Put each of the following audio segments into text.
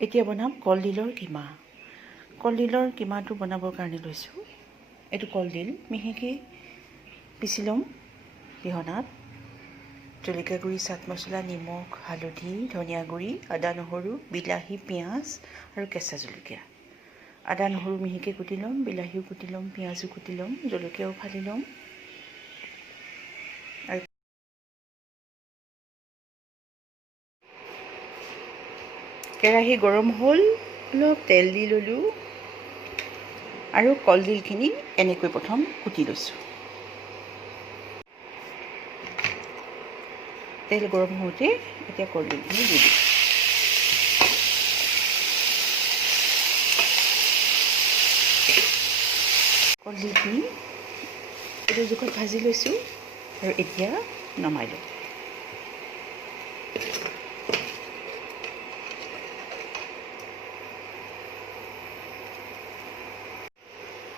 এতিয়া বনাম কলডিলৰ কিমা। কলডিলৰ কিমাটো বনাবৰ কাৰণে লৈছোঁ। এইটো কলডিল মিহিকৈ পিচি ল'ম পিহনাত। জলকীয়া গুড়ি, চাট মছলা, নিমখ, হালধি, ধনিয়া গুড়ি, আদা নহৰু, বিলাহী, পিঁয়াজ আৰু কেঁচা জলকীয়া। আদা নহৰু মিহিকৈ কুটি ল'ম, বিলাহীও কুটি ল'ম, পিঁয়াজো কুটি ল'ম, জলকীয়াও ফালি ল'ম। আৰু কেৰাহী গৰম হ'ল, অলপ তেল দি ল'লোঁ আৰু কলডিলখিনি এনেকৈ প্ৰথম কুটি লৈছোঁ। তেল গৰম হওঁতে এতিয়া কলডিলখিনি দি দিম। কলডিলখিনি এইটো জোখত ভাজি লৈছোঁ আৰু এতিয়া নমাই লওঁ।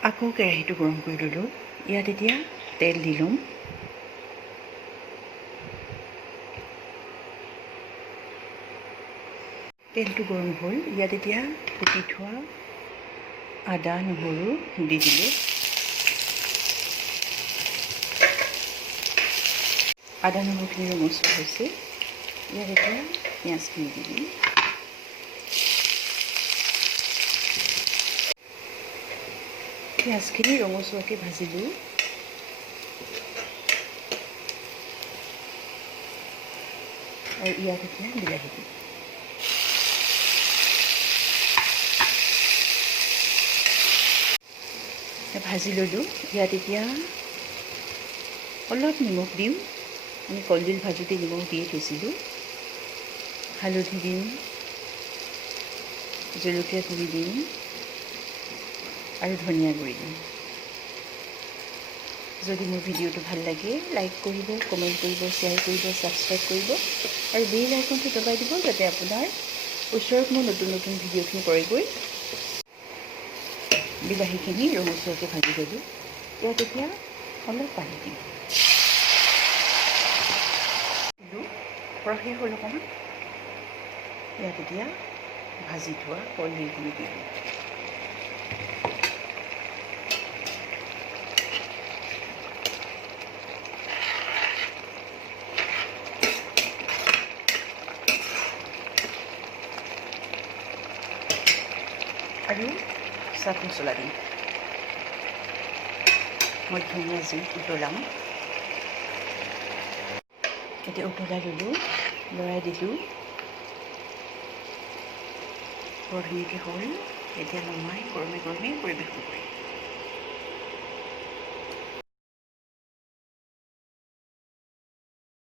আকৌ কেৰাহীটো গৰম কৰি ল'লোঁ। ইয়াত এতিয়া তেল দি ল'ম। তেলটো গৰম হ'ল, ইয়াত এতিয়া কুটি থোৱা আদা নহৰু দি দিলোঁ। আদা নহৰুখিনি ৰঙচুৱা হৈছে, ইয়াত এতিয়া পিঁয়াজখিনি দি দিম। পিঁয়াজখিনি ৰঙচুৱাকৈ ভাজিলোঁ। আৰু ইয়াত এতিয়া বিলাহী দিম। ভাজি ল'লোঁ। ইয়াত এতিয়া অলপ নিমখ দিম। আমি কলডিল ভাজোঁতে নিমখ দিয়ে থৈছিলোঁ। হালধি দিম, জলকীয়া গুড়ি দিম আৰু ধনিয়া গুড়ি দিম। যদি মোৰ ভিডিঅ'টো ভাল লাগে লাইক কৰিব, কমেণ্ট কৰিব, শ্বেয়াৰ কৰিব, ছাবস্ক্ৰাইব কৰিব আৰু বেল আইকনটো দবাই দিব যাতে আপোনাৰ ওচৰত মোৰ নতুন নতুন ভিডিঅ'খিনি পৰেগৈ। বিলাহীখিনি ৰঙচুৱাকৈ ভাজি ল'লোঁ। ইয়াত এতিয়া অলপ পানী দিম। সৰহকৈ হ'ল অকণমান। ইয়াত এতিয়া ভাজি থোৱা কলডিলখিনি দি দিম। আৰু চাট মছলা দিম। মধ্যমীয়া জুইত উতলাম। এতিয়া উতলাই ল'লোঁ, লৰাই দিলোঁ। বৰ ধুনীয়াকৈ হ'ল। এতিয়া নমাই গৰমে গৰমে পৰিৱেশন কৰিম।